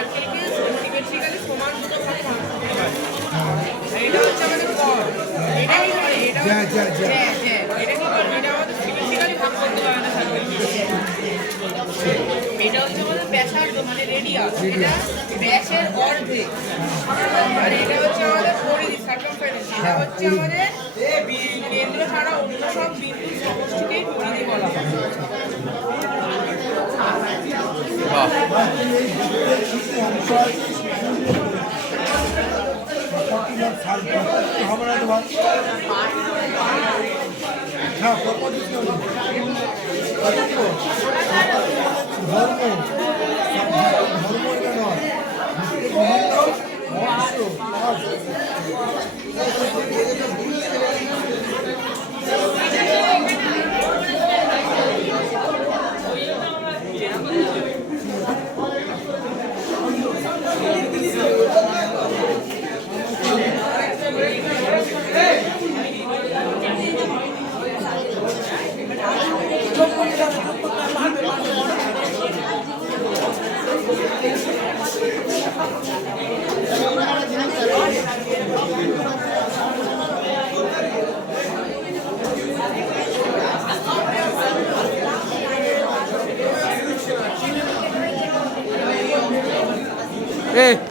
সার্কেলকে symmetrically সমান দুটো ভাগে ভাগ করতে পারে। এটা হচ্ছে আমাদের কর, এটা কি করে, এটা এটা কি করে, এটা আমাদের সিমেট্রিক্যালি ভাগ করতে পারে না সার্কেলকে। এটা হচ্ছে আমাদের ব্যাসার্ধ মানে রেডিয়াস, এটা ব্যাসের অর্ধেক। আর এটা হচ্ছে আমাদের পরিধি সার্কামফারেন্স, এটা হচ্ছে আমাদের কেন্দ্র ছাড়া অন্য সব বিন্দুর সমষ্টিকেই পরিধি বলা হয়।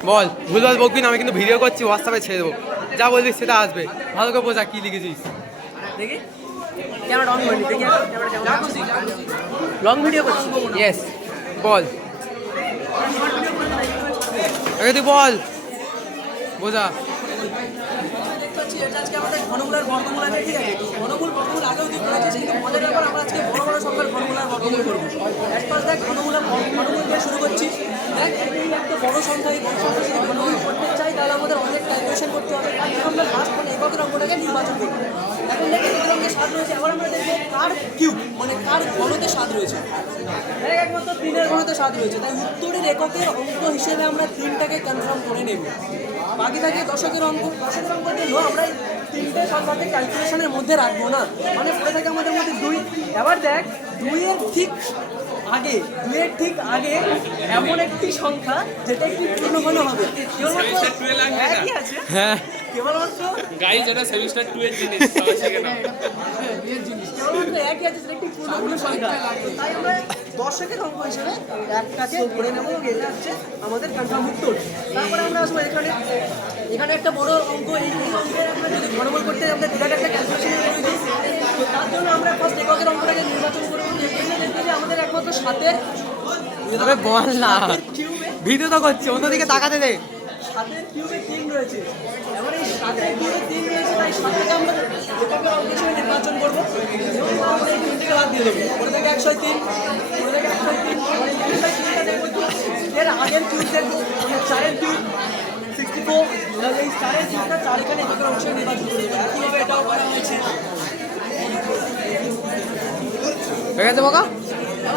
বল, ভুলভাল বকবি না, আমি কিন্তু ভিডিও করছি, হোয়াটসঅ্যাপে ছেড়ে দেবো, যা বলবি সেটা আসবে। ভালো করে বোঝা কি লিখেছিস। দেখি ক্যামেরা অন করলি, দেখি লং ভিডিও করছি। ইয়েস, বল আগে তুই বল, বোঝা। এটা আজকে আমাদের ঘনমূলের বর্গমূল আছে, ঠিক আছে? ঘনমূল বর্গমূল আগেও তুই করেছিস, কিন্তু মজার ব্যাপার আমরা আজকে বড় বড় সংখ্যার ঘনমূলের বর্গমূল করবো। এক পাশ দেখ ঘনমূল দিয়ে শুরু করছি। দেখ এই একটা বড় সংখ্যা, এই বড় সংখ্যা যদি ঘনমূল করতে চাই তাহলে আমাদের অনেক ক্যালকুলেশন করতে হবে। তাই আমরা লাস্ট মানে এককের অঙ্কটাকে নির্বাচন করবো। এখন দেখ এককের অঙ্কে স্বাদ রয়েছে, আবার আমরা দেখবো কার কিউব মানে কার ঘনতে স্বাদ রয়েছে। দেখ একমাত্র 3-এর ঘনতে স্বাদ রয়েছে, তাই উত্তরের এককের অঙ্ক হিসেবে আমরা 3টাকে কনফার্ম করে নেব। বাকি থাকে দশকের অঙ্ক। দশকের অঙ্কের জন্য আমরা 3টে সংখ্যাকে ক্যালকুলেশনের মধ্যে রাখবো না, মানে পড়ে থাকে আমাদের মধ্যে 2। এবার দেখ 2-এর ঠিক আগে এমন একটি সংখ্যা যেটা একটি পূর্ণঘন হবে। কেবলমাত্র একই আছে, হ্যাঁ কেবলমাত্র গাইস এটা সেমিস্টার 2 এর জিনিস, সবাই শিখে নাও। কেবলমাত্র একই আছে, সেটা একটি পূর্ণঘন সংখ্যা। তাই আমরা দশকের অঙ্ক হিসেবে একটাকে ধরে নেবো, এটা হচ্ছে আমাদের কনফার্ম উত্তর। তারপরে আমরা আসবো এখানে একটা বড় অঙ্ক। এই অঙ্কের আমরা যদি ঘনমূল করতে আমাদের বিরাট একটা ক্যালকুলেশনের প্রয়োজন। তো তার জন্য আমরা ফার্স্ট এককের অঙ্কটাকে নির্বাচন করবো। দেখতে যে আমাদের একমাত্র 7-এর তবে বল না, ভিডিও তো করছি, অন্যদিকে তাকাতে দে। 7-এর কিউবে 3 রয়েছে। এবার এই 7-এর কিউবে 3 রয়েছে, তাই 7টাকে আমরা এককের অঙ্ক হিসেবে নির্বাচন করবো। আমরা এই 3টাকে বাদ দিয়ে দেবো। ওটা থেকে 103, ওটা থেকে 103, এর আগের কিউব দেখবো, মানে 4-এর কিউব 64। এই 4-এর কিউবটা 4 এখানে এককের অংশ নির্বাচন করে দেবো। একইভাবে এটাও করা হয়েছে। হয়ে গেছে বাবা।